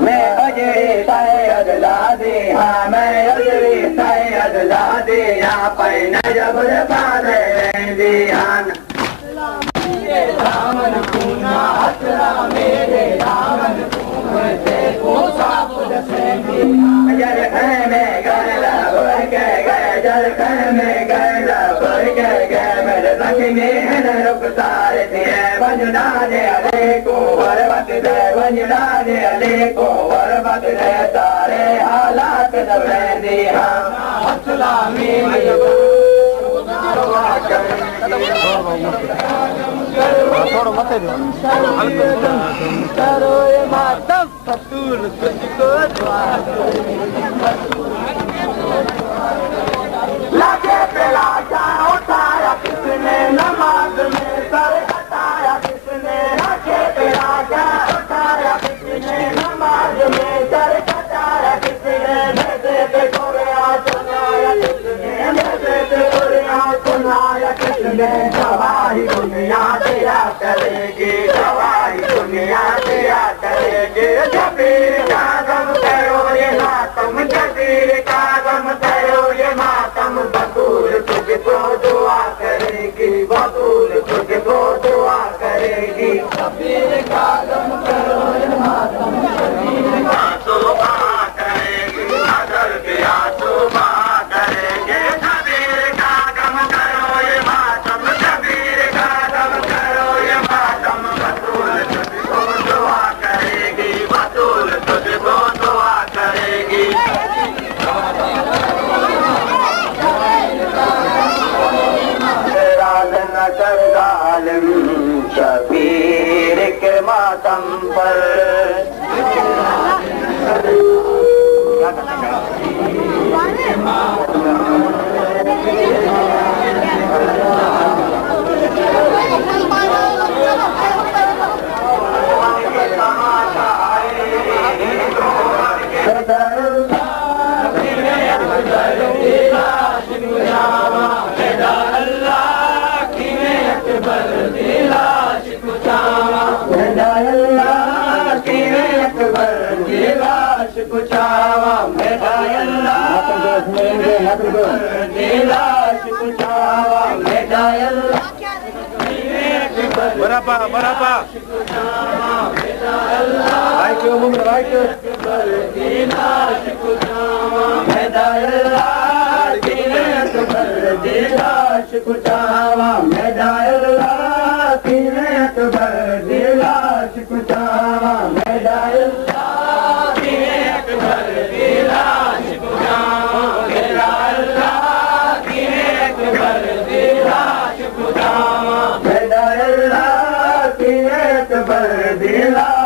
मैं अजरे सैयद लादी हाँ मैं अजरे सैयद लादी हाँ पैन जबर बादे दी हाँ दामन पूना हसरा मेरे दामन पूने को सापुर सेंदी जल में गला भर के गए जल में गला भर के गए मेरे रंग में रुखसार दिए बजना दे अले को वरबत दे बजना दे अले को वरबत दे सारे हालात दबेंदी हाँ अस्सलामी थोड़ा मत दो करो ये मातम फतूल तुझको दुआ लागे पे लाजा उठाया किसने नमाज में सर हटाया किसने लागे पे लाजा उठाया किसने नमाज में सर हटाया किसने मेरे पे गोरिया सुनाया किसने मेरे पे गोरिया सुनाया किसने गवाही दुनिया तेरा करेगी गवाही दुनिया तेरा करेगी जबीर का गम करो ये मातम जबीर का गम करो ये मातम बतूल तुझको दुआ करेगी बतूल तुझको दुआ करेगी जबीर का गम करो ये मातम जबीर का दुआ करेगी अगर भी आंसू बहा करेगी जबीर का गम करो ये मातम जबीर का गम करो ये मातम बतूल तुझको दुआ करेगी बतूल तुझको दुआ करेगी शबीर के मातम पर berapa baik umum baik दिला